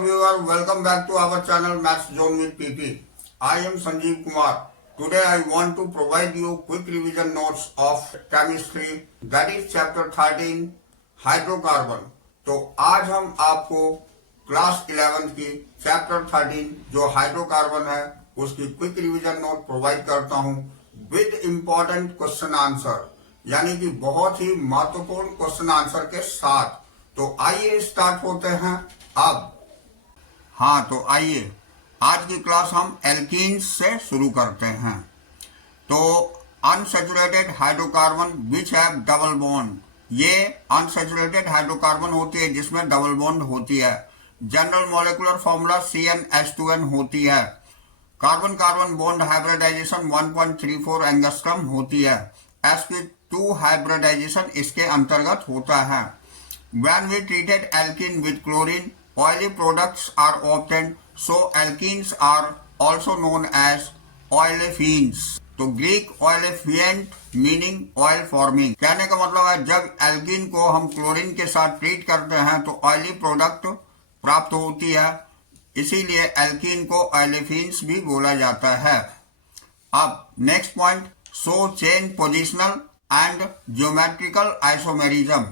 viewer, welcome back to our channel Maths Zone with PP. I am Sanjeev Kumar. Today I want to provide you quick revision notes of chemistry, that is chapter 13 hydrocarbon. तो आज हम आपको class 11 की chapter 13 जो hydrocarbon है उसकी quick revision note provide करता हूं विद इम्पोर्टेंट क्वेश्चन आंसर, यानी कि बहुत ही महत्वपूर्ण क्वेश्चन आंसर के साथ। तो आइए स्टार्ट होते हैं अब। तो आइए आज की क्लास हम एल्कीन्स से शुरू करते हैं। तो unsaturated hydrocarbon which have double bond, ये अनसैचुरेटेड हाइड्रोकार्बन होती है जिसमें डबल बॉन्ड होती है। जनरल मॉलिक्यूलर फॉर्मूला CnH2n होती है। Carbon carbon bond hybridisation 1.34 angstrom होती है। sp2 हाइब्रिडाइजेशन इसके अंतर्गत होता है। When we treated alkene with chlorine, oily products are obtained, so alkenes are also known as olefins. तो ग्रीक ओलेफिएंट मीनिंग ऑयल फॉर्मिंग, कहने का मतलब है जब एल्कीन को हम क्लोरीन के साथ ट्रीट करते हैं तो ऑयली प्रोडक्ट प्राप्त होती है, इसीलिए एल्कीन को ओलेफिन्स भी बोला जाता है। अब next point, show chain positional and geometrical isomerism,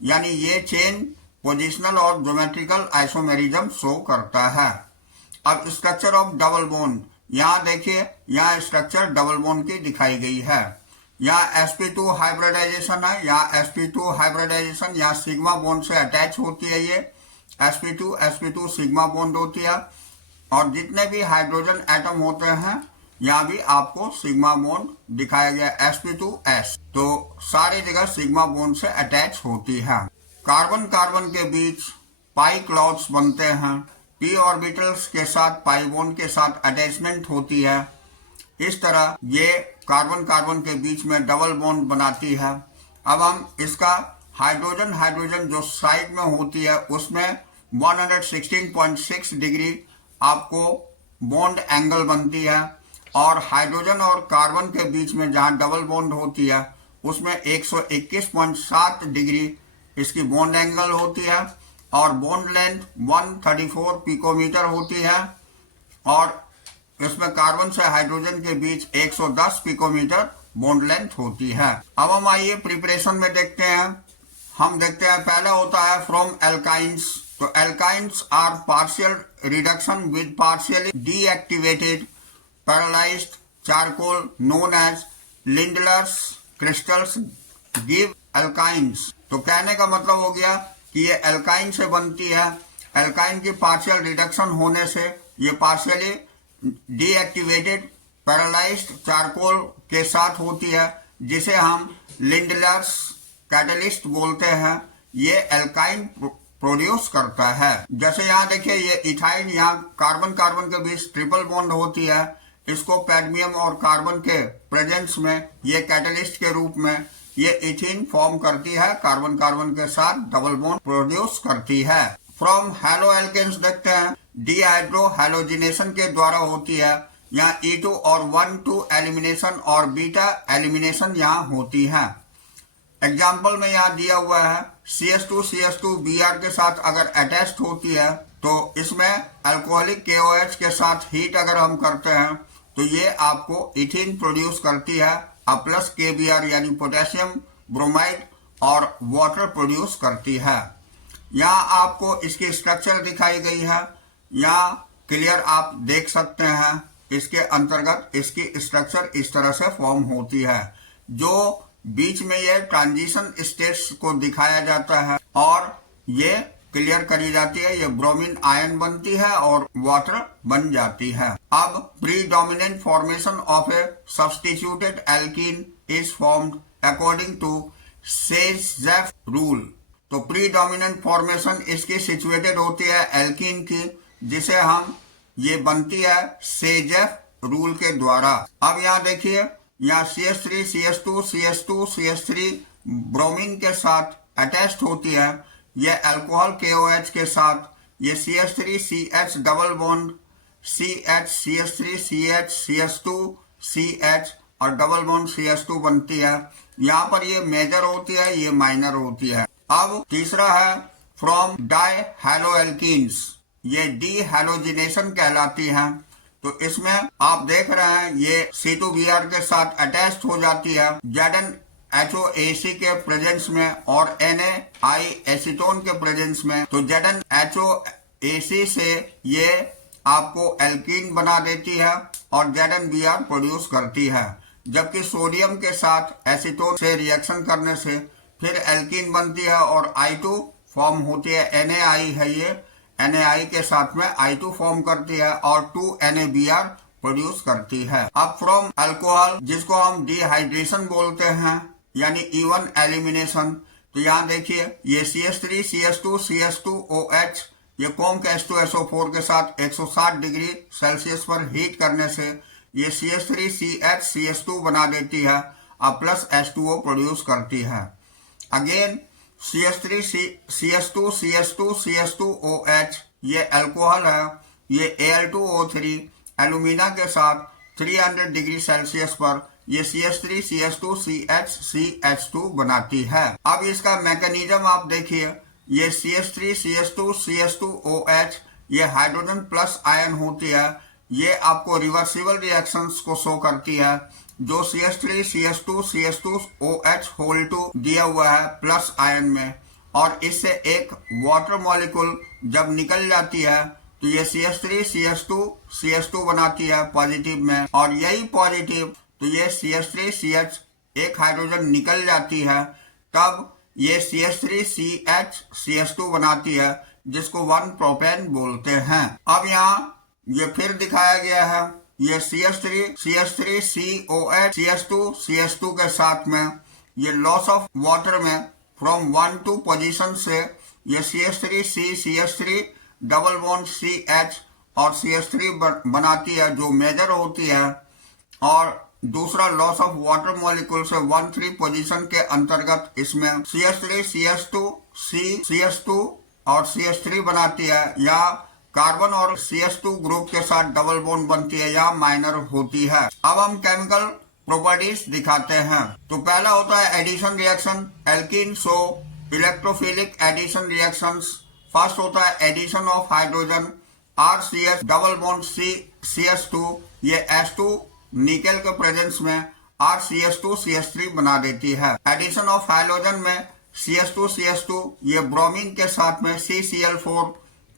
यानी ये चेन पोजिशनल और ज्योमेट्रिकल आइसोमेरिज्म शो करता है। अब स्ट्रक्चर ऑफ डबल बॉन्ड, यहाँ देखिए यहाँ स्ट्रक्चर डबल बॉन्ड की दिखाई गई है। यहाँ sp2 हाइब्रिडाइजेशन है, यहाँ sp2 हाइब्रिडाइजेशन यहाँ सिग्मा बॉन्ड से अटैच होती है। ये sp2 सिग्मा बॉन्ड होती है और जितने भी हाइड्रोजन एटम होते हैं यहाँ भी आपको सिग्मा बॉन्ड दिखाया गया sp2s, तो सारी जगह सिग्मा बॉन्ड से अटैच होती है। कार्बन कार्बन के बीच पाई क्लॉट्स बनते हैं, p ऑर्बिटल्स के साथ पाई बॉन्ड के साथ अटैचमेंट होती है। इस तरह ये कार्बन कार्बन के बीच में डबल बॉन्ड बनाती है। अब हम इसका हाइड्रोजन हाइड्रोजन जो साइड में होती है उसमें 116.6 डिग्री आपको बॉन्ड एंगल बनती है, और हाइड्रोजन और कार्बन के बीच में जहां डबल बॉन्ड होती है उसमें 121.7 डिग्री इसकी बॉन्ड एंगल होती है, और बॉन्ड लेंथ 134 पिकोमीटर होती है, और इसमें कार्बन से हाइड्रोजन के बीच 110 पिकोमीटर बॉन्ड लेंथ होती है। अब हम आइए प्रिपरेशन में देखते हैं। हम देखते हैं पहला होता है फ्रॉम एल्काइंस। तो alkynes are partial reduction with partially deactivated palladised charcoal known as Lindlar's crystals give alkynes. तो कहने का मतलब हो गया कि ये एल्काइन से बनती है। एल्काइन की पार्शियल रिडक्शन होने से ये पार्शियली डीएक्टिवेटेड पैरालाइज्ड चारकोल के साथ होती है, जिसे हम लिंडलर्स कैटलिस्ट बोलते हैं। ये एल्काइन प्रोड्यूस करता है। जैसे यहाँ देखिए ये इथाइन, यहाँ कार्बन कार्बन के बीच ट्रिपल बॉन्ड होती है, इसको कैडमियम और कार्बन के प्रेजेंस में ये कैटलिस्ट के रूप में ये इथीन फॉर्म करती है, कार्बन कार्बन के साथ डबल बॉन्ड प्रोड्यूस करती है। फ्रॉम हैलो एल्केन्स देखते हैं डीहाइड्रो हैलोजिनेशन के द्वारा होती है। यहाँ E2 और 1,2 एलिमिनेशन और बीटा एलिमिनेशन यहाँ होती है। एग्जाम्पल में यहाँ दिया हुआ है CH2 Br के साथ अगर अटैच्ड होती है तो इसमें अल्कोहलिक KOH के साथ हीट अगर हम करते हैं तो ये आपको इथीन प्रोड्यूस करती है, प्लस KBr यानी पोटेशियम ब्रोमाइड और वाटर प्रोड्यूस करती है। यहाँ आपको इसकी स्ट्रक्चर दिखाई गई है, यहाँ क्लियर आप देख सकते हैं। इसके अंतर्गत इसकी स्ट्रक्चर इस तरह से फॉर्म होती है, जो बीच में ये ट्रांजिशन स्टेट्स को दिखाया जाता है और ये क्लियर करी जाती है। ये ब्रोमीन आयन बनती है और वाटर बन जाती है। अब predominant formation of a substituted alkene is formed according to Saytzeff rule. तो प्रीडोमिनेंट फॉर्मेशन इसकी सिचुएटेड होती है एल्कीन की, जिसे हम ये बनती है सेज़ेफ रूल के द्वारा। अब यहाँ देखिए यहाँ CH3 CH2 ब्रोमीन के साथ अटैच्ड होती है। ये अल्कोहल KOH के साथ ये CH3 CH double bond CH CH2 CH और डबल बॉन्ड CH2 बनती है। यहाँ पर ये मेजर होती है, ये माइनर होती है। अब तीसरा है फ्रॉम डाई हैलोएल्कीन्स। ये डी हैलोजिनेशन कहलाती हैं। तो इसमें आप देख रहे हैं ये C2Br के साथ अटैच हो जाती है ZnHOAC के प्रेजेंस में और NaI एसीटोन के प्रेजेंस में। तो ZnHOAC से ये आपको एल्कीन बना देती है और ZnBr प्रोड्यूस करती है, जबकि सोडियम के साथ एसीटोन से रिएक्शन करने से फिर एल्कीन बनती है और I2 फॉर्म होती है। NaI है ये, NaI के साथ में I2 फॉर्म करती है और 2NaBr प्रोड्यूस करती है। अब फ्रॉम अल्कोहल, जिसको हम डिहाइड्रेशन बोलते हैं यानी इवन एलिमिनेशन, तो यहाँ देखिए ये CH3 CH2 CH2OH ये कॉम्क H2SO4 के साथ 160 डिग्री सेल्सियस पर हीट करने से ये CH3 CH CH2 बना देती है और प्लस H2O प्रोड्यूस करती है। Again CH3 CH2 CH2 CH2OH ये अल्कोहल है, ये Al2O3 एल्यूमिना के साथ 300 डिग्री सेल्सियस पर ये CH3 CH2 CH CH2 बनाती है। अब इसका मैकेनिज्म आप देखिए, ये CH3 CH2 CH2OH ये हाइड्रोजन प्लस आयन होती है, ये आपको रिवर्सिबल रिएक्शंस को शो करती है। जो CH3 CH2 CH2OH होल 2 दिया हुआ है प्लस आयन में, और इससे एक वाटर मॉलिक्यूल जब निकल जाती है तो ये CH3 CH2 CH2 बनाती है पॉजिटिव में, और यही पॉजिटिव तो ये CH3 CH एक हाइड्रोजन निकल जाती है, तब ये CH3 CH CH2 बनाती है, जिसको 1 प्रोपेन बोलते हैं। अब यहाँ ये फिर दिखाया गया है, ये CH3 COH CH2 CH2 के साथ में ये लॉस ऑफ वाटर में फ्रॉम 1 2 पोजीशन से ये CH3 CH3 double bond CH और CH3 बनाती है जो मेजर होती है, और दूसरा लॉस ऑफ वाटर मॉलिक्यूल से 1 3 पोजीशन के अंतर्गत इसमें CH3 CH2 CH2 और CH3 बनाती है, या कार्बन और CH2 ग्रुप के साथ डबल बॉन्ड बनती है या माइनर होती है। अब हम केमिकल प्रॉपर्टीज दिखाते हैं। तो पहला होता है addition reaction, alkene. So electrophilic addition reactions, first होता है addition of hydrogen RCH double bond CH2, ये H2 निकेल के प्रेजेंस में RCH2 CH3 बना देती है। एडिशन ऑफ हाइड्रोजन में CH2 CH2 ये ब्रोमीन के साथ में CCl4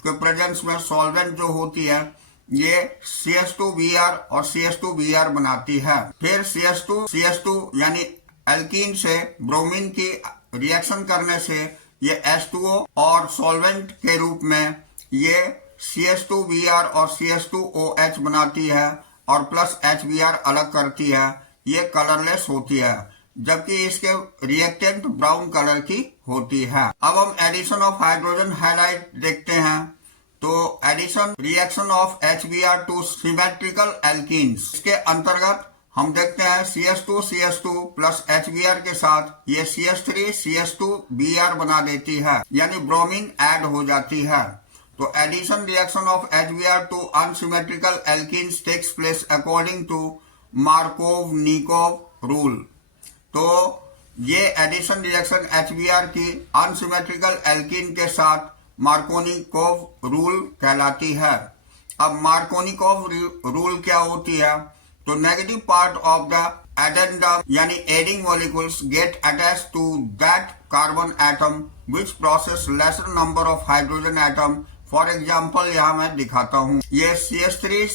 के प्रेजेंस में सॉल्वेंट जो होती है ये CH2Br और CH2Br बनाती है। फिर CH2 यानी एल्कीन से ब्रोमीन की रिएक्शन करने से ये H2O और सॉल्वेंट के रूप में ये CH2Br और CH2OH बनाती है और प्लस HBr अलग करती है। ये कलरलेस होती है, जबकि इसके रिएक्टेंट ब्राउन कलर की होती है। अब हम एडिशन ऑफ हाइड्रोजन हाइलाइट देखते हैं। तो addition reaction of HBr to symmetrical alkenes, इसके अंतर्गत हम देखते हैं CH2 प्लस HBr के साथ ये CH3 CH2Br बना देती है, यानी ब्रोमीन ऐड हो जाती है। तो addition reaction of HBr to unsymmetrical alkenes takes place according to Markovnikov rule. तो ये एडिशन रिएक्शन HBr की अनसिमेट्रिकल एल्कीन के साथ मार्कोनिकोव रूल कहलाती है। अब मार्कोनिकोव रूल क्या होती है? तो negative part of the addendum यानी adding molecules get attached to that carbon atom which process lesser number of hydrogen atom. For example यहाँ मैं दिखाता हूँ, ये CH3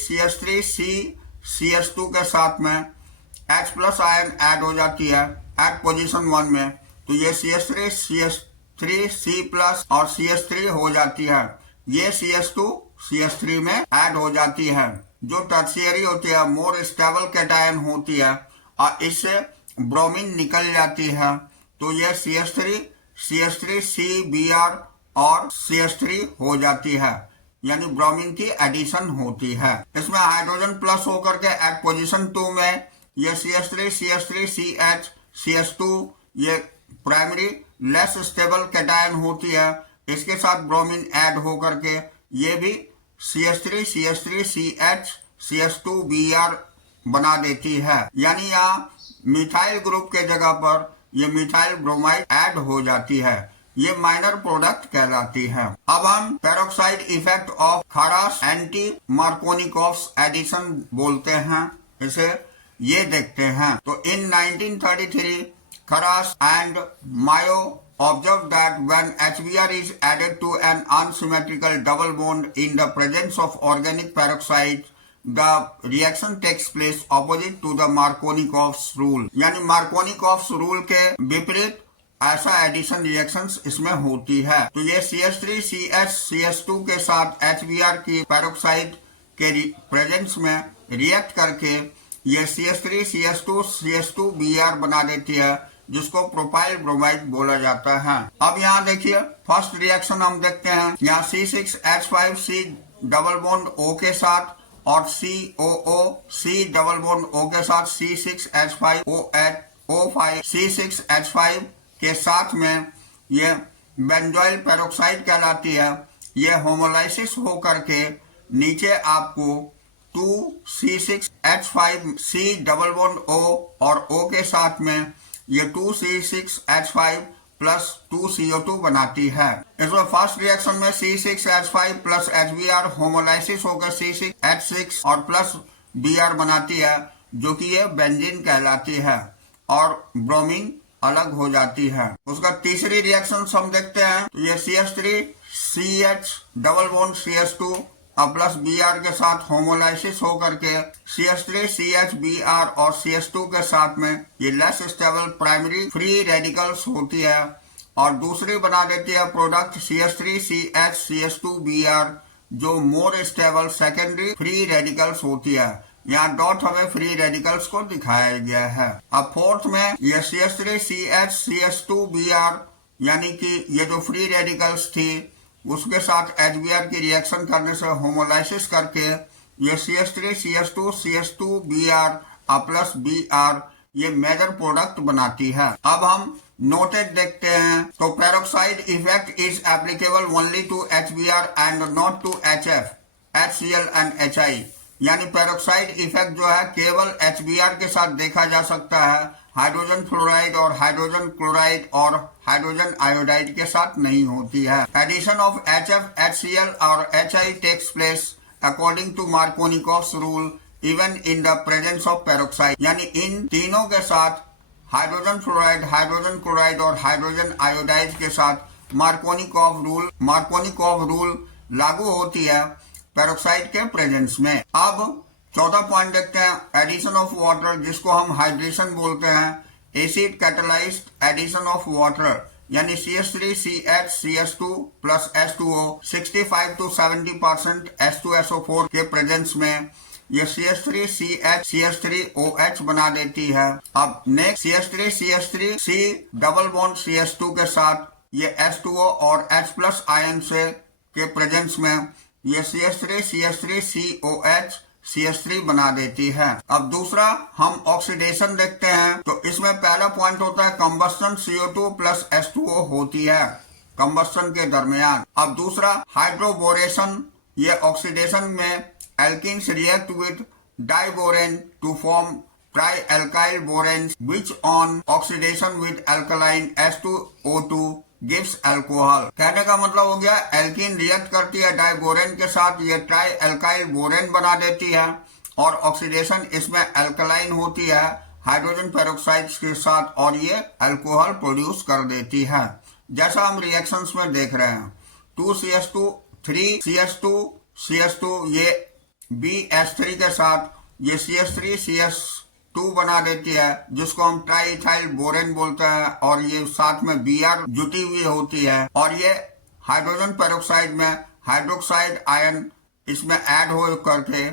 CH2 के साथ में H प्लस आयन ऐड हो जाती है एट पोजीशन 1 में, तो ये CH3 C प्लस और CH3 हो जाती है। ये CH3 में ऐड हो जाती है, जो टर्शियरी होती है, मोर स्टेबल कैटायन होती है, और इससे ब्रोमीन निकल जाती है। तो ये CH3 CBr और CH3 हो जाती है, यानी ब्रोमीन की एडिशन होती है। इसमें हाइड्रोजन प्लस होकर के एट पोजीशन 2 में ये CH3 CH CH2 ये प्राइमरी लेस स्टेबल कैटायन होती है, इसके साथ ब्रोमीन ऐड होकर के ये भी CH3 CH CH2Br बना देती है, यानी यहाँ मिथाइल ग्रुप के जगह पर ये मिथाइल ब्रोमाइड ऐड हो जाती है। ये माइनर प्रोडक्ट कहलाती है। अब हम पेरोक्साइड इफेक्ट ऑफ खराश एंटी मार्कोनिकोव्स एडिशन बोलते हैं, इसे ये देखते हैं। तो in 1933 Kharasch and Mayo observed that when HBr is added to an unsymmetrical double bond in the presence of organic peroxide, the reaction takes place opposite to the Markovnikov's rule। यानी Markovnikov's rule के विपरीत ऐसा addition reactions इसमें होती है। तो ये CH3 CH2 के साथ HBr की पेरोक्साइड के प्रेजेंस में रिएक्ट करके ये CH3 CH2 Br बना देती है, जिसको प्रोपाइल ब्रोमाइड बोला जाता है। अब यहाँ देखिए फर्स्ट रिएक्शन हम देखते हैं। यहाँ C6H5C डबल बॉन्ड O के साथ और COO C double bond O के साथ C6H5O5 C6H5 के साथ में ये बेंजोइल पेरोक्साइड कहलाती है। ये होमोलाइसिस हो करके नीचे आपको 2C6H5C डबल बॉन्ड O और O के साथ में ये 2C6H5 प्लस 2CO2 बनाती है। इसमें फर्स्ट रिएक्शन में C6H5 प्लस HBr होमोलाइसिस होकर C6H6 और प्लस Br बनाती है, जो कि ये बेंजीन कहलाती है और ब्रोमीन अलग हो जाती है। उसका तीसरी रिएक्शन हम देखते हैं। तो ये CH3 CH double bond CH2 अब प्लस Br के साथ होमोलाइसिस होकर के CH3 CH Br और CH2 के साथ में ये less stable primary free radicals होती है और दूसरी बना देती है product CH3 CH CH2 Br, जो more stable secondary free radicals होती है। यहाँ डॉट हमें फ्री रेडिकल्स को दिखाया गया है। अब फोर्थ में ये CH3 CH CH2 Br यानी कि ये जो फ्री रेडिकल्स थी उसके साथ HBr की रिएक्शन करने से होमोलाइसिस करके ये CH3 CH2 Br plus Br ये मेजर प्रोडक्ट बनाती है। अब हम नोटेड देखते हैं। तो peroxide effect is applicable only to HBr and not to HF, HCl and HI। यानी पेरोक्साइड इफेक्ट जो है केवल HBr के साथ देखा जा सकता है, हाइड्रोजन फ्लोराइड और हाइड्रोजन क्लोराइड और हाइड्रोजन आयोडाइड के साथ नहीं होती है। एडिशन ऑफ HF, HCl और HI takes place according to Markovnikov's rule even in the presence of peroxide. यानी इन तीनों के साथ हाइड्रोजन फ्लोराइड, हाइड्रोजन क्लोराइड और हाइड्रोजन आयोडाइड के साथ मार्कोनिकोव रूल लागू होती है पेरोक्साइड के प्रेजेंस में। अब चौथा पॉइंट देखते हैं, एडिशन ऑफ वाटर, जिसको हम हाइड्रेशन बोलते हैं। Acid catalysed addition of water यानी CH3 CH CH2 plus H2O 65 to 70% H2SO4 के प्रेजेंस में ये CH3 CH CH3OH बना देती है। अब next CH3 CH3 C double bond CH2 के साथ ये H2O और H प्लस आयन से के प्रेजेंस में ये CH3 CH3 COH CH3 बना देती है। अब दूसरा हम ऑक्सीडेशन देखते हैं। तो इसमें पहला पॉइंट होता है कंबस्टन, CO2 प्लस H2O होती है कंबस्टन के दरमियान। अब दूसरा हाइड्रोबोरेशन, ये ऑक्सीडेशन में alkenes react with diborane to form trialkyl borane which on oxidation with alkaline H2O2 gives alcohol. कहने का मतलब हो गया एल्कीन रिएक्ट करती है डाइबोरेन के साथ, ये ट्राई एल्काइल बोरेन बना देती है और ऑक्सीडेशन इसमें एल्कलाइन होती है हाइड्रोजन पेरोक्साइड के साथ और ये अल्कोहल प्रोड्यूस कर देती है, जैसा हम रिएक्शंस में देख रहे हैं। 2CH2 3CH2 ये BH3 के साथ ये CH3 CH2 बना देती है, जिसको हम ट्राई इथाइल बोरेन बोलते हैं और ये साथ में Br जुटी हुई होती है और ये हाइड्रोजन पेरोक्साइड में हाइड्रोक्साइड आयन इसमें ऐड हो करके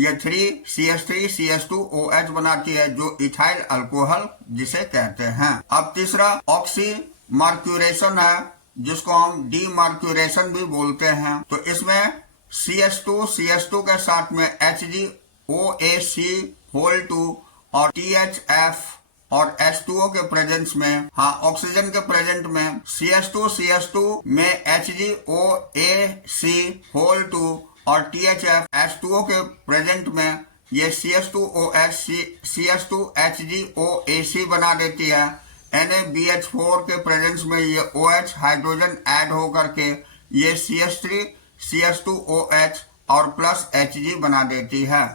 ये 3CH3 CH2OH बनाती है, जो इथाइल अल्कोहल जिसे कहते हैं। अब तीसरा ऑक्सी मार्क्यूरेशन है, जिसको हम डीमार्क्यूरेशन भी बोलते हैं। तो इसमें CH2 के साथ में HgOAc2 और THF और H2O के प्रेजेंस में, हाँ ऑक्सीजन के प्रेजेंट में CH2 में HgOAc2 और THF H2O के प्रेजेंट में ये CH2OH CH2HgOAc बना देती है, NaBH4 के प्रेजेंस में ये OH हाइड्रोजन ऐड होकर के ये CH3 CH2OH और प्लस Hg बना देती है।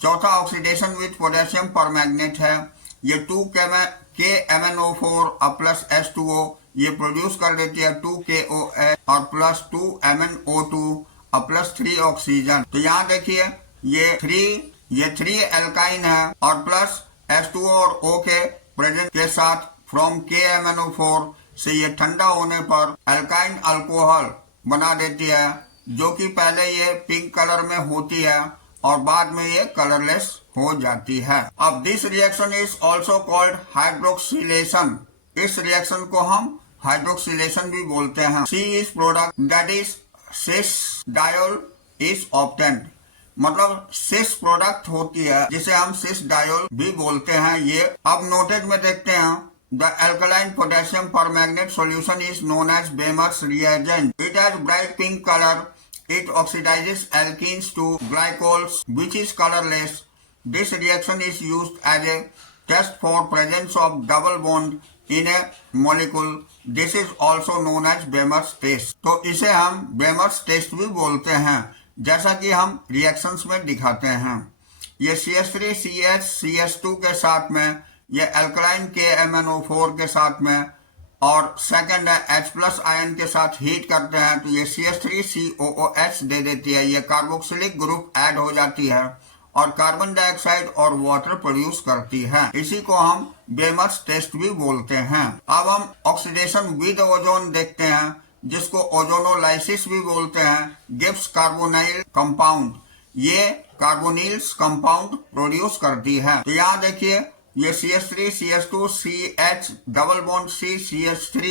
चौथा ऑक्सीडेशन विथ पोटेशियम परमैंगनेट है। ये 2KMnO4 और प्लस H2O ये प्रोड्यूस कर देती है 2KOH और प्लस 2MnO2 और प्लस 3 ऑक्सीजन। तो यहाँ देखिए ये 3 एल्काइन है और प्लस H2O और O के प्रेजेंट के साथ फ्रॉम KMnO4 से ये ठंडा होने पर एल्काइन अल्कोहल बना देती है, जो कि पहले ये पिंक कलर में होती है और बाद में ये कलरलेस हो जाती है। अब this reaction is also called hydroxylation. इस रिएक्शन को हम हाइड्रोक्सिलेशन भी बोलते हैं। C is product that is sis diol is obtained. मतलब सिस प्रोडक्ट होती है जिसे हम सिस डायोल भी बोलते हैं। ये अब नोटेज में देखते हैं। The alkaline potassium permanganate solution is known as Bemer's reagent. It has bright pink color. It oxidizes alkenes to glycols, which is colorless. This reaction is used as a test for presence of double bond in a molecule. This is also known as Bemer's test. तो इसे हम Bemer's test भी बोलते हैं, जैसा कि हम reactions में दिखाते हैं। ये CH3 CH CH2 के साथ में, ये अल्कलाइन KMnO4 के साथ में और सेकंड है H प्लस आयन के साथ हीट करते हैं तो ये CH3COOH दे देती है। ये कार्बोक्सिलिक ग्रुप ऐड हो जाती है और कार्बन डाइऑक्साइड और वाटर प्रोड्यूस करती है। इसी को हम बेमर्स टेस्ट भी बोलते हैं। अब हम ऑक्सीडेशन विद ओजोन देखते हैं, जिसको ओजोनोलाइसिस भी बोलते हैं। गिब्स कार्बोनाइल कंपाउंड, ये कार्बोनिल्स कंपाउंड प्रोड्यूस करती है। तो यहाँ देखिए ये CH3 CH2 CH double bond C CH3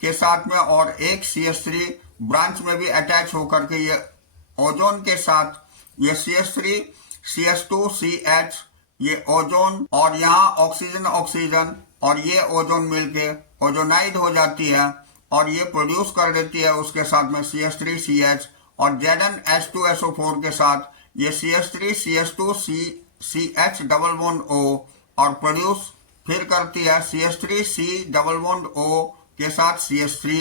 के साथ में और एक CH3 ब्रांच में भी अटैच होकर के ये ओजोन के साथ ये CH3 CH2 CH ये ओजोन और यहाँ ऑक्सीजन ऑक्सीजन और ये ओजोन मिलके ओजोनाइड हो जाती है और ये प्रोड्यूस कर देती है उसके साथ में CH3 CH और ZnH2SO4 के साथ ये CH3 CH2 CH double bond O और प्रोड्यूस फिर करती है CH3 C double bond O के साथ CH3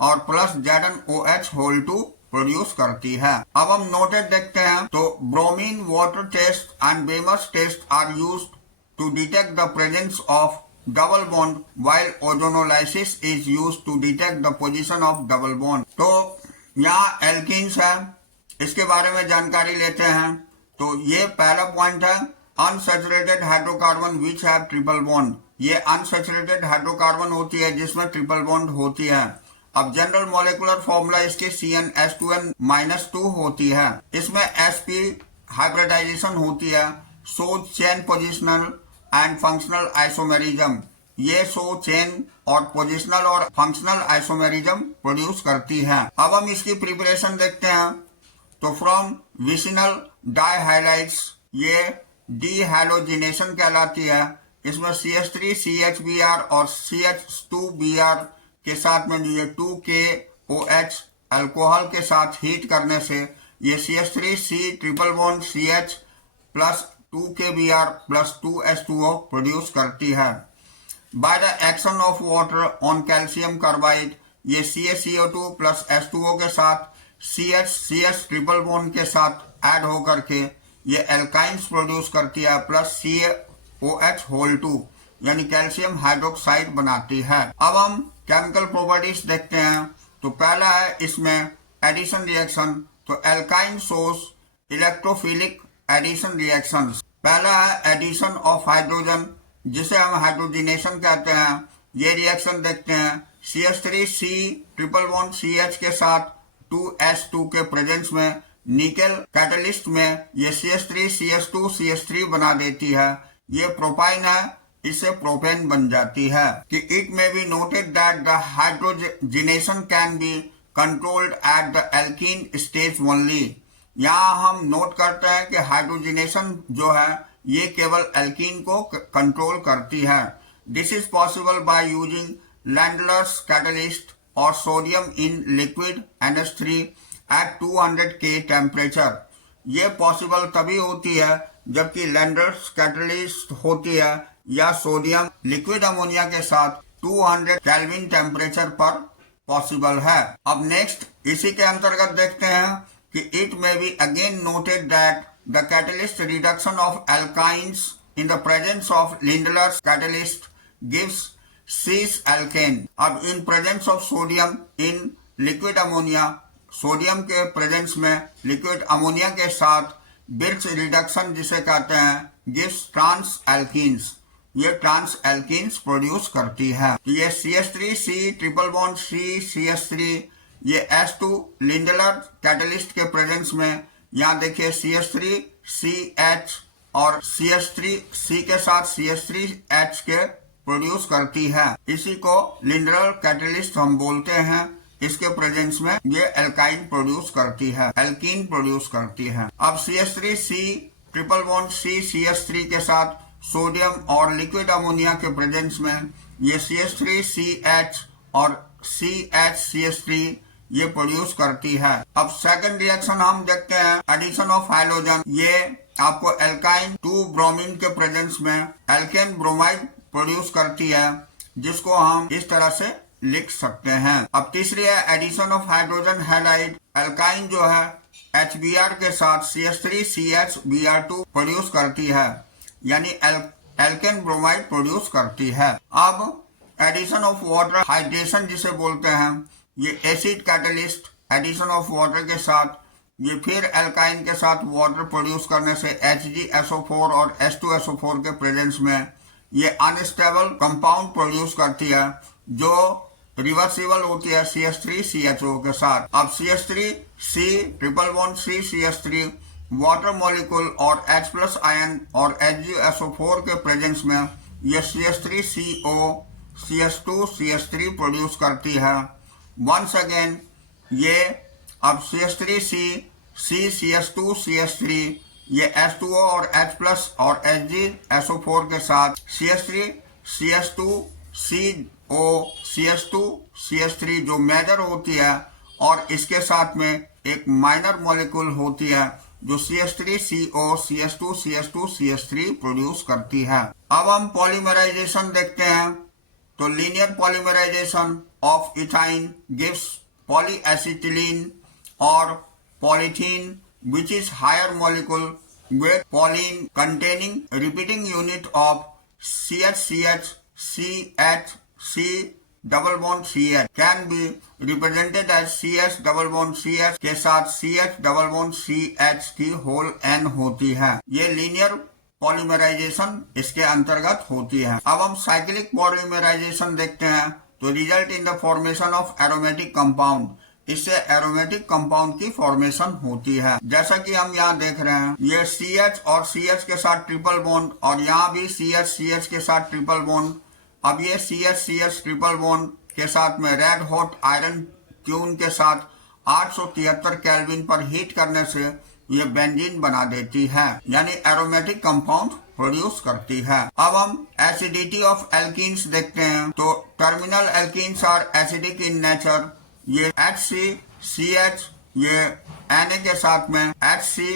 और प्लस ZnOH होल 2 प्रोड्यूस करती है। अब हम नोटेड देखते हैं तो bromine water test and Baeyer's test are used to detect the presence of double bond while ozonolysis is used to detect the position of double bond. तो यहाँ alkenes है, इसके बारे में जानकारी लेते हैं। तो ये पहला पॉइंट है unsaturated hydrocarbon which have triple bond. ये अनसैचुरेटेड हाइड्रोकार्बन होती है जिसमें ट्रिपल बॉन्ड होती है। अब जनरल मॉलिक्यूलर फॉर्मूला इसके CnH2n-2 होती है। इसमें sp हाइब्रिडाइजेशन होती है, so chain positional and functional isomerism. ये सो चेन और पोजिशनल और फंक्शनल आइसोमेरिज्म प्रोड्यूस करती है। अब हम इसकी प्रिपरेशन देखते हैं। तो फ्रॉम विसिनल डाइहाइलाइड्स ये डीहाइलोजिनेशन कहलाती है। इसमें CH3 CHBr और CH2Br के साथ में ये 2KOH अल्कोहल के साथ हीट करने से ये CH3 C triple bond CH plus 2KBr plus 2H2O produce करती है। By the action of water on calcium carbide ये CaCO2 प्लस H2O के साथ CH ट्रिपल बॉन्ड के साथ ऐड होकर के ये एल्काइंस प्रोड्यूस करती है प्लस CaOH होल 2 यानी कैल्शियम हाइड्रोक्साइड बनाती है। अब हम केमिकल प्रॉपर्टीज देखते हैं। तो पहला है इसमें एडिशन रिएक्शन। तो एल्काइन सोर्स इलेक्ट्रोफिलिक एडिशन रिएक्शंस। पहला है एडिशन ऑफ हाइड्रोजन, जिसे हम हाइड्रोजिनेशन कहते हैं। ये रिएक्शन देखते हैं CH3 C triple bond CH के साथ 2H2 के प्रेजेंस में निकेल कैटलिस्ट में ये CH3 CH2 CH3 बना देती है। ये प्रोपाइन है, इससे प्रोपेन बन जाती है। कि इट में be noted that the hydrogenation can be controlled at the alkene stage only. यहाँ हम नोट करते हैं कि हाइड्रोजिनेशन जो है ये केवल एल्कीन को कंट्रोल करती है। This is possible by using Lindlar's catalyst और sodium in liquid NH3 at 200 K temperature. ये पॉसिबल तभी होती है जबकि लैंडलर्स कैटलिस्ट होती है या सोडियम लिक्विड अमोनिया के साथ 200 केल्विन टेम्परेचर पर पॉसिबल है। अब नेक्स्ट इसी के अंतर्गत देखते हैं कि it may be again noted that the catalyst reduction of alkynes in the presence of Lindlar's catalyst gives cis alkene. अब in presence of sodium in liquid ammonia, sodium के प्रेजेंस में लिक्विड अमोनिया के साथ Birch reduction जिसे कहते हैं gives trans alkenes. ये trans alkenes produce करती है। तो ये CH3C ट्रिपल बॉन्ड CH3 ये H2 लिंडलर कैटलिस्ट के प्रेजेंस में, यहाँ देखिए CH3CH और CH3C के साथ CH3H के प्रोड्यूस करती है। इसी को लिंडलर कैटलिस्ट हम बोलते हैं। इसके प्रेजेंस में ये एल्काइन प्रोड्यूस करती है, एल्कीन प्रोड्यूस करती है। अब CH3C ट्रिपल बॉन्ड CH3 के साथ सोडियम और लिक्विड अमोनिया के प्रेजेंस में ये CH3CH और CH3 ये प्रोड्यूस करती है। अब सेकंड रिएक्शन हम देखते हैं एडिशन ऑफ हाइड्रोजन। ये आपको एल्काइन 2 ब्रोमीन के प्रेजेंस में एल्केन ब्रोमाइड प्रोड्यूस करती है, जिसको हम इस तरह से लिख सकते हैं। अब तीसरी है addition of hydrogen halide. Alkyne जो है HBr के साथ CH3CH Br2 प्रोड्यूस करती है, यानी एल्केन ब्रोमाइड प्रोड्यूस करती है। अब एडिशन ऑफ वाटर हाइड्रेशन जिसे बोलते हैं, ये acid catalyst addition of water के साथ ये फिर एल्काइन के साथ वाटर प्रोड्यूस करने से HgSO4 और H2SO4 के प्रेजेंस में ये अनस्टेबल कंपाउंड प्रोड्यूस करती है, जो रिवर्सिबल होती है CH3CHO के साथ। अब CH3C triple bond CH3 water molecule और H+ आयन और HgSO4 के प्रेजेंस में ये CH3CO CH2CH3 प्रोड्यूस करती है। वंस अगेन ये अब CH3C CH2CH3 ये H2O और H+ और HgSO4 के साथ CH3 CH2 CO CH2 CH3 जो मेजर होती है, और इसके साथ में एक माइनर मॉलिक्यूल होती है जो CH3CO CH2 CH2 CH3 produce करती है। अब हम पॉलीमराइजेशन देखते हैं। तो linear polymerisation of ethyne gives polyacetylene और polythene which is higher molecule with polyene containing repeating unit of CH CH C double bond CH can be represented as CH double bond CH के साथ CH double bond CH की whole N होती है। ये linear polymerisation इसके अंतर्गत होती है। अब हम साइक्लिक पॉलीमराइजेशन देखते हैं। तो result in the formation of aromatic compound, इससे एरोमेटिक कंपाउंड की फॉर्मेशन होती है। जैसा कि हम यहाँ देख रहे हैं, ये CH और CH के साथ ट्रिपल बॉन्ड, और यहाँ भी CH के साथ ट्रिपल बॉन्ड। अब ये CH ट्रिपल बॉन्ड के साथ में रेड हॉट आयरन ट्यून के साथ 873 केल्विन पर हीट करने से ये बेंजीन बना देती है, यानी एरोमेटिक कंपाउंड प्रोड्यूस करती है। अब हम एसिडिटी ऑफ एल्कीन्स देखते हैं। तो terminal alkenes are acidic in nature. ये HCCH ये Na के साथ में HC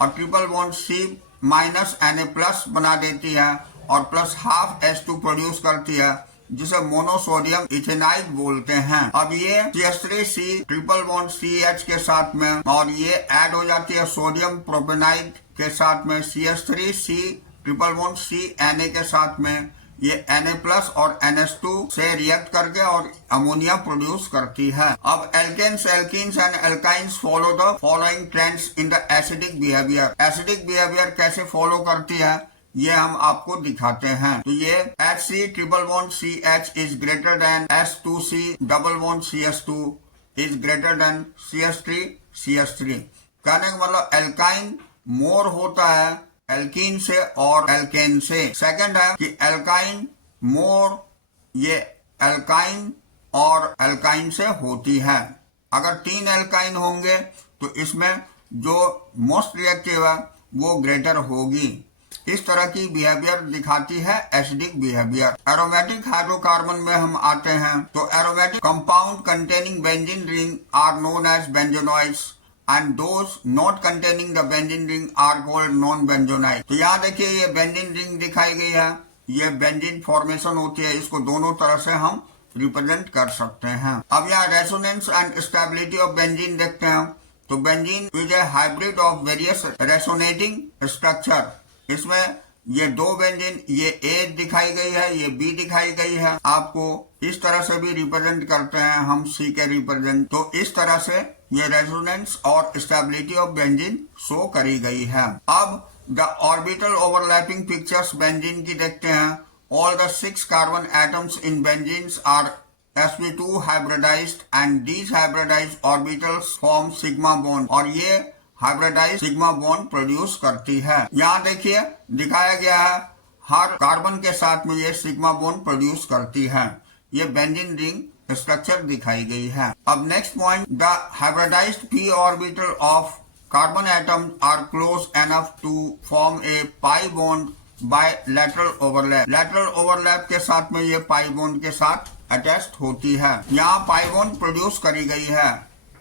और triple bond C minus Na+ बना देती है और प्लस हाफ H2 प्रोड्यूस करती है, जिसे मोनोसोडियम इथेनाइड बोलते हैं। अब ये CH3C ट्रिपल बॉन्ड CH के साथ में, और ये ऐड हो जाती है सोडियम प्रोपेनाइड के साथ में CH3C ट्रिपल बॉन्ड Na के साथ में। ये Na+ और NH2 से रिएक्ट करके और अमोनिया प्रोड्यूस करती है। अब alkanes, alkenes and alkynes follow the following trends in the acidic behaviour. Acidic behaviour कैसे फॉलो करती है ये हम आपको दिखाते हैं। तो ये HC triple bond CH is greater than H2C double bond CH2 is greater than CH3 कहने का मतलब एल्काइन मोर होता है एल्कीन से और एल्केन से। सेकंड है कि एल्काइन मोर ये एल्काइन और एल्काइन से होती है। अगर 3 एल्काइन होंगे तो इसमें जो मोस्ट रिएक्टिव है वो ग्रेटर होगी। इस तरह की बिहेवियर दिखाती है एसिडिक बिहेवियर। एरोमेटिक हाइड्रोकार्बन में हम आते हैं। तो aromatic compound containing benzene ring are known as benzenoids and those not containing the benzene ring are called non-benzonates। तो यहाँ देखिए ये बेंजीन रिंग दिखाई गई है, ये बेंजीन फॉर्मेशन होती है, इसको दोनों तरह से हम रिप्रेजेंट कर सकते हैं। अब यहाँ resonance and stability of benzene देखते हैं। तो benzene is a hybrid of various resonating structure. इसमें ये दो बेंजीन, ये ए दिखाई गई है, ये बी दिखाई गई है। आपको इस तरह से भी रिप्रेजेंट करते हैं हम सी के रिप्रेजेंट। तो इस तरह से ये रेजोनेंस और स्टेबिलिटी ऑफ बेंजीन शो करी गई है। अब the orbital overlapping pictures benzene की देखते हैं। All the 6 carbon atoms in benzenes are sp2 hybridized and these hybridized orbitals form sigma bond और ये हाइब्रिडाइज सिग्मा बॉन्ड प्रोड्यूस करती है। यहाँ देखिए दिखाया गया है हर कार्बन के साथ में ये सिग्मा बॉन्ड प्रोड्यूस करती है। ये बेंजीन रिंग स्ट्रक्चर दिखाई गई है। अब next point, the hybridised p orbital of carbon atom are close enough to form a pi bond by lateral overlap. Lateral overlap के साथ में ये पाई बॉन्ड के साथ अटैच्ड होती है। यहाँ पाई बॉन्ड प्रोड्यूस करी गई है,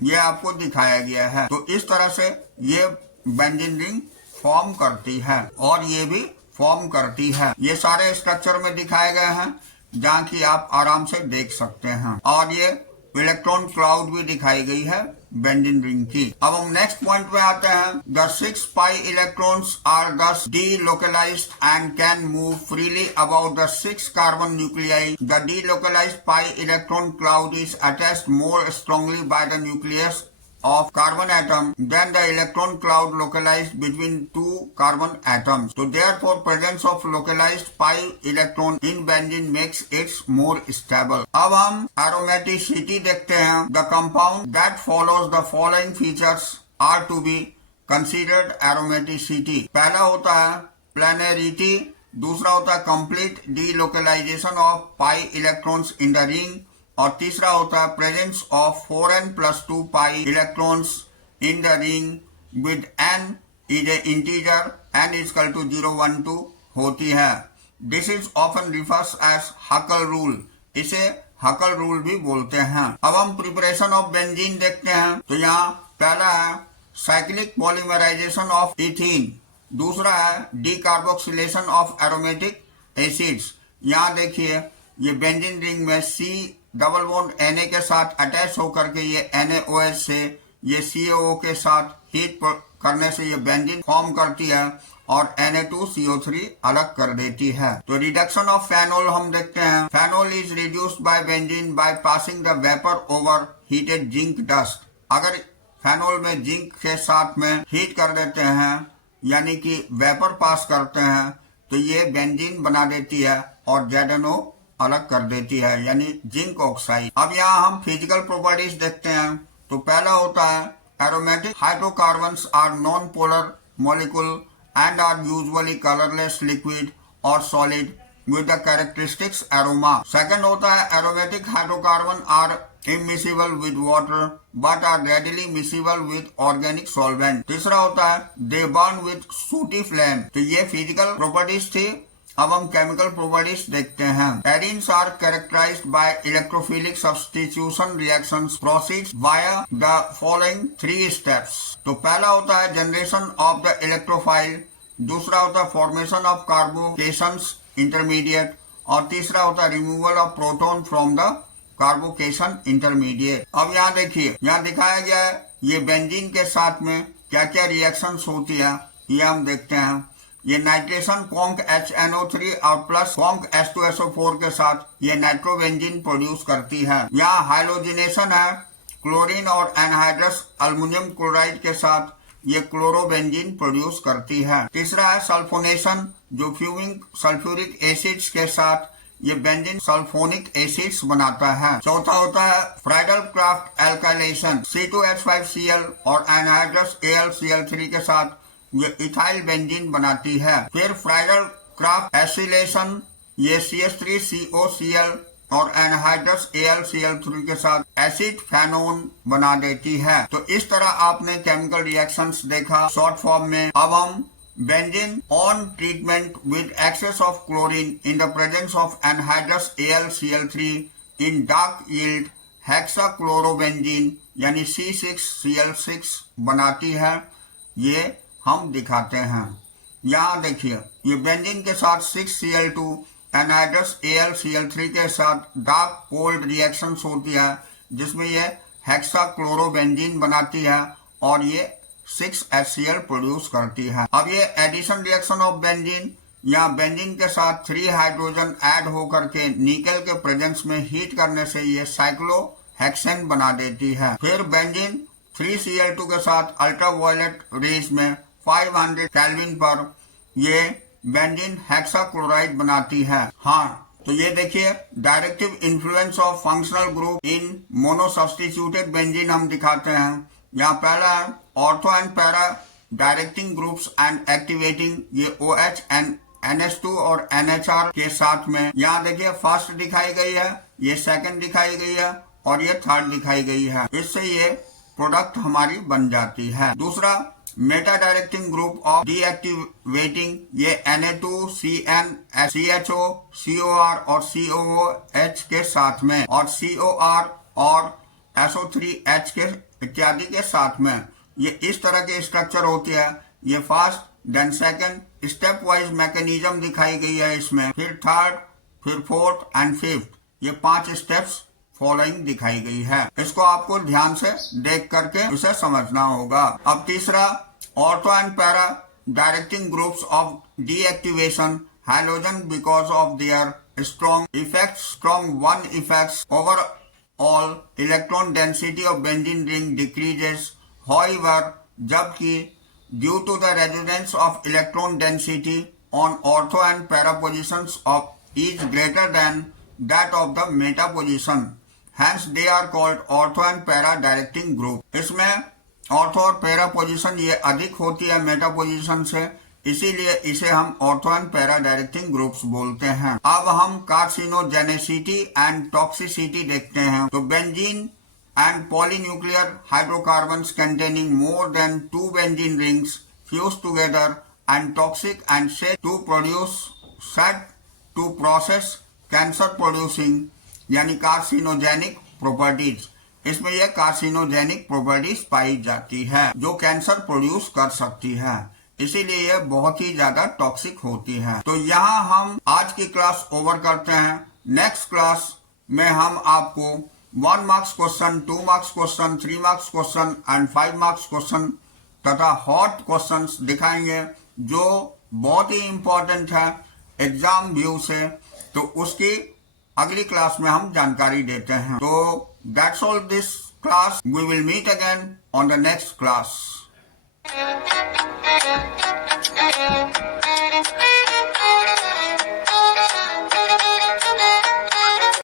ये आपको दिखाया गया है। तो इस तरह से ये बेंजीन रिंग फॉर्म करती है और ये भी फॉर्म करती है। ये सारे स्ट्रक्चर में दिखाए गए हैं जहाँ की आप आराम से देख सकते हैं। और ये इलेक्ट्रॉन क्लाउड भी दिखाई गई है बेंजीन रिंग की। अब हम नेक्स्ट पॉइंट पे आते हैं। द 6 पाई इलेक्ट्रॉन्स आर दस delocalized and can move freely about the 6 carbon nuclei. The delocalized pi electron cloud is attached more strongly by the nucleus of carbon atom than the electron cloud localized between 2 carbon atoms. So therefore presence of localized pi electron in benzene makes it more stable. अब हम aromaticity देखते हैं। The compound that follows the following features are to be considered aromaticity. पहला होता है planarity, दूसरा होता है complete delocalization of pi electrons in the ring और तीसरा होता है presence of 4n+2 pi electrons in the ring with n is a integer n equal to 0, 1, 2 होती है। This is often refers as Huckel rule. इसे Huckel rule भी बोलते हैं। अब हम प्रिपरेशन ऑफ बेंजीन देखते हैं। तो यहाँ पहला है साइक्लिक पॉलीमराइजेशन ऑफ इथीन, दूसरा है डीकार्बोक्सिलेशन ऑफ एरोमेटिक एसिड्स। यहाँ देखिए ये बेंजीन रिंग में C डबल बॉन्ड Na के साथ अटैच होकर के ये NaOH से ये CaO के साथ हीट करने से ये बेंजीन फॉर्म करती है और Na2CO3 अलग कर देती है। तो रिडक्शन ऑफ फेनोल हम देखते हैं। Phenol is reduced by benzene by passing the vapour over heated zinc dust. अगर फेनोल में जिंक के साथ में हीट कर देते हैं यानी कि वेपर पास करते हैं तो ये बेंजीन बना देती है और ZNO अलग कर देती है यानी जिंक ऑक्साइड। अब यहाँ हम फिजिकल प्रॉपर्टीज देखते हैं। तो पहला होता है aromatic hydrocarbons are non polar molecule and are usually colourless liquid और solid with the characteristics aroma. Second होता है aromatic hydrocarbon are immiscible with water but are readily miscible with organic solvent. तीसरा होता है they burn with sooty flame. तो ये physical properties थी। अब हम केमिकल प्रॉपर्टीज देखते हैं। Arenes are characterised by electrophilic substitution reactions proceeds via the following 3 steps. तो पहला होता है जनरेशन ऑफ द इलेक्ट्रोफाइल, दूसरा होता है फॉर्मेशन ऑफ कार्बोकेशंस इंटरमीडिएट और तीसरा होता है removal of proton from the carbocation intermediate. अब यहाँ देखिए, यहाँ दिखाया गया है ये बेंजीन के साथ में क्या क्या रिएक्शंस होती है, ये हम देखते हैं। ये नाइट्रेशन कॉन्क HNO3 और प्लस कॉन्क H2SO4 के साथ ये नाइट्रोबेंजीन प्रोड्यूस करती है। यहाँ हाइलोजिनेशन है क्लोरीन और एनहाइड्रस अल्युमिनियम क्लोराइड के साथ ये क्लोरोबेंजीन प्रोड्यूस करती है। तीसरा है सल्फोनेशन जो फ्यूमिंग सल्फ्यूरिक एसिड्स के साथ ये बेंजीन सल्फोनिक एसिड्स बनाता है। चौथा होता है फ्राइडल क्राफ्ट एल्काइलेशन C2H5Cl और एनहाइड्रस AlCl3 के साथ ये इथाइल बेंजीन बनाती है। फिर फ्राइडल क्राफ्ट एसिलेशन ये CH3COCl और एनहाइड्रस AlCl3 के साथ एसिड फेनोन बना देती है। तो इस तरह आपने केमिकल रिएक्शंस देखा शॉर्ट फॉर्म में। अब हम benzene on treatment with excess of chlorine in the presence of anhydrous AlCl3 in dark yield hexachlorobenzene यानी C6Cl6 बनाती है, ये हम दिखाते हैं। यहाँ देखिए ये बेंजीन के साथ 6Cl2 एनहाइड्रस AlCl3 के साथ डार्क कोल्ड रिएक्शंस होती है, जिसमें ये हेक्साक्लोरोबेंजीन बनाती है और ये 6HCl प्रोड्यूस करती है। अब ये एडिशन रिएक्शन ऑफ बेंजीन या बेंजीन के साथ 3 हाइड्रोजन ऐड होकर के निकल के प्रेजेंस में हीट करने से ये साइक्लोहेक्सेन बना देती है। फिर बेंजीन 3Cl2 के साथ अल्ट्रावायलेट रेज में 500 केल्विन पर ये बेंजीन हेक्साक्लोराइड बनाती है। हाँ, तो ये देखिए directive influence of functional group in mono substituted benzene हम दिखाते हैं। यहाँ पहला है ortho and para directing groups and activating, ये OH एंड NH2 और NHR के साथ में। यहाँ देखिए फर्स्ट दिखाई गई है, ये सेकंड दिखाई गई है और ये थर्ड दिखाई गई है। इससे ये प्रोडक्ट हमारी बन जाती है। दूसरा Meta directing group of deactivating, ये Na2CN CHO COR और COOH के साथ में और COR और SO3H के इत्यादि के साथ में। ये इस तरह के स्ट्रक्चर होती है। ये first then second stepwise mechanism दिखाई गई है इसमें, फिर थर्ड, फिर फोर्थ एंड फिफ्थ, ये 5 स्टेप्स फॉलोइंग दिखाई गई है। इसको आपको ध्यान से देख करके इसे समझना होगा। अब तीसरा ortho and para directing groups of deactivation halogen because of their strong effects, strong one effects over all electron density of benzene ring decreases. However, जबकि due to the resonance of electron density on ortho and para positions of is greater than that of the meta position, hence they are called ortho and para directing group. इसमें ortho और para position ये अधिक होती है Meta position से, इसीलिए इसे हम ortho and para directing groups बोलते हैं। अब हम कार्सिनोजेनेसिटी एंड टॉक्सिसिटी देखते हैं। तो benzene and polynuclear hydrocarbons containing more than 2 benzene rings fuse together and toxic and said to process cancer producing यानी कार्सिनोजेनिक प्रॉपर्टीज। इसमें यह कार्सिनोजेनिक प्रॉपर्टीज पाई जाती है जो कैंसर प्रोड्यूस कर सकती है, इसीलिए यह बहुत ही ज्यादा टॉक्सिक होती है। तो यहाँ हम आज की क्लास ओवर करते हैं। नेक्स्ट क्लास में हम आपको 1 marks question, 2 marks question, 3 marks question and 5 marks question तथा हॉट क्वेश्चंस दिखाएंगे जो बहुत ही इंपॉर्टेंट है एग्जाम व्यू से। तो उसकी अगली क्लास में हम जानकारी देते हैं। तो that's all this class, we will meet again on the next class.